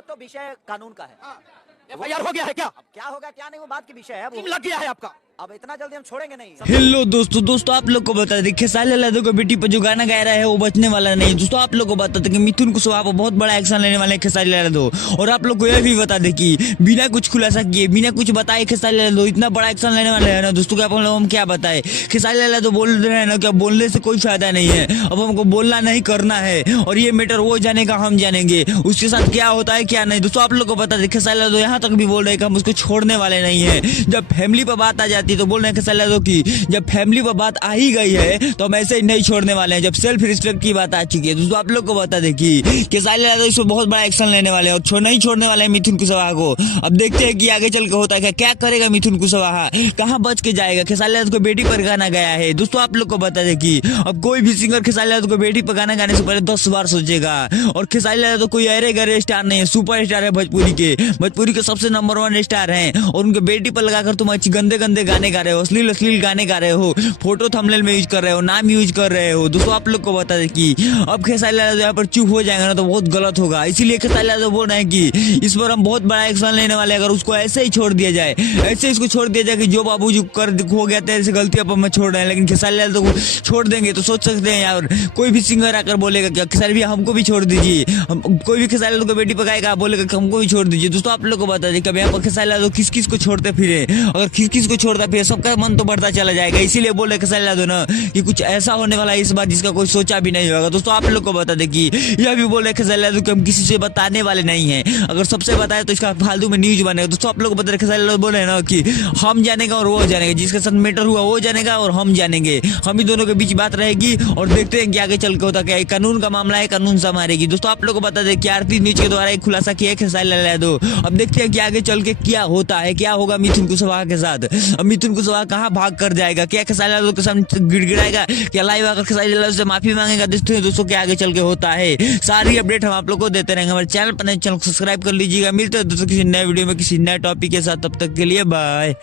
वो तो विषय कानून का है। एफआईआर हो गया है क्या? अब क्या होगा क्या नहीं वो बात की विषय है। टीम वो लग गया है आपका? अब इतना जल्दी हम छोड़ेंगे नहीं। हेलो दोस्तों आप लोग को बता दें खेसारी लाल यादव को बेटी पर जो गाना गा रहा है वो बचने वाला नहीं। दोस्तों आप लोग को बता दें कि मिथुन कुशवाहा पर बहुत बड़ा एक्शन लेने वाले हैं खेसारी लाल यादव। और आप लोग को यह भी बता दें कि बिना कुछ खुलासा किए बिना कुछ बताए खेसारी लाल यादव इतना बड़ा एक्शन लेने वाले हैं ना दोस्तों कि आप लोग हम क्या बताए। खेसारी लाल यादव बोल रहे हैं ना कि बोलने से कोई फायदा नहीं है, अब हमको बोलना नहीं करना है और ये मैटर वो जानेगा हम जानेंगे उसके साथ क्या होता है क्या नहीं। दोस्तों आप लोग को बता दें खेसारी लाल यादव यहाँ तक भी बोल रहे हैं कि हम उसको छोड़ने वाले नहीं है। जब फैमिली पर बात आ जाती है तो बोल रहे हैं खेसारी लाल यादव की जब फैमिली पर बात आ ही गई है तो हम ऐसे ही नहीं छोड़ने वाले हैं। जब सेल्फ रिस्पेक्ट की बात आ चुकी है दोस्तों आप लोग को बता दें कि खेसारी लाल यादव इसमें बहुत बड़ा एक्शन लेने वाले हैं और नहीं छोड़ने वाले हैं मिथुन कुशवाहा को। अब देखते हैं कि आगे चल के होता है क्या करेगा मिथुन कुशवाहा, कहाँ बच के जाएगा। खेसारी लाल यादव को बेटी पर गाना गया है दोस्तों आप लोग को बता दें कि अब कोई भी सिंगर खेसारी लाल यादव को बेटी पर गाना गाने से पहले 10 बार सोचेगा। और खेसारी लाल यादव कोई अरे गरे स्टार नहीं है, सुपर स्टार है भोजपुरी के सबसे नंबर 1 स्टार हैं और उनके बेटी पर लगाकर तुम अच्छी गंदे गंदे गाने गा रहे हो, अश्लील गाने गा रहे हो, फोटो थंबनेल में यूज कर रहे हो, नाम यूज कर रहे हो। दोस्तों आप लोग को बता दें कि अब खेसारी लाल यादव यहाँ पर चुप हो जाएगा ना तो बहुत गलत होगा। इसीलिए खेसारी लाल यादव बोल रहे हैं कि इस पर हम बहुत बड़ा एक्शन लेने वाले हैं। अगर उसको ऐसे ही छोड़ दिया जाए, ऐसे इसको छोड़ दिया जाए कि जो बाबू जो कर हो गया था ऐसे गलती अब हम छोड़ रहे हैं, लेकिन खेसारी लाल यादव को छोड़ देंगे तो सोच सकते हैं यार कोई भी सिंगर आकर बोलेगा क्या खेसारी भैया हमको भी छोड़ दीजिए, कोई भी खेसारी लाल को बेटी पकाएगा बोलेगा कि हमको भी छोड़ दीजिए। दोस्तों आप लोग को बता दें कभी यहाँ पर खेसारी लाल यादव किस किस को छोड़ते फिरे, अगर किस किस को छोड़ता फिरे सबका मन तो बढ़ता चला जाएगा। इसीलिए बोले खेसारी लाल यादव ना कि कुछ ऐसा होने वाला है इस बार जिसका कोई सोचा भी नहीं होगा। दोस्तों आप लोग को बता दें कि यह भी बोले खेसारी लाल यादव कि हम किसी से बताने वाले नहीं हैं, अगर सबसे बताए तो इसका फालतू में न्यूज बनेगा। दोस्तों आप लोग को बता दें खेसारी लाल यादव बोले ना कि हम जानेगा और वो जानेगा, जिसके साथ मैटर हुआ वो जानेगा और हम जानेंगे, हम ही दोनों के बीच बात रहेगी और देखते हैं कि आगे चल के होता क्या है। कानून का मामला है, कानून से मारेगी। दोस्तों आप लोग को बता दें कि आरती न्यूज के द्वारा एक खुलासा किया है खेसारी लाल यादव। अब देखते हैं कि आगे चल के क्या होता है, क्या होगा मिथुन कुशवाहा के साथ। अब मिथुन कुशवाहा कहाँ भाग कर जाएगा, क्या खेसारी लाल यादव के सामने गिड़गिड़ाएगा, क्या लाइव आकर खेसारी लाल यादव से माफी मांगेगा। दोस्तों क्या आगे चल के होता है सारी अपडेट हम आप लोग को देते रहेंगे। हमारे चैनल पर नए चैनल को सब्सक्राइब कर लीजिएगा। मिलते हैं दोस्तों किसी नए वीडियो में किसी नए टॉपिक के साथ, तब तक के लिए बाय।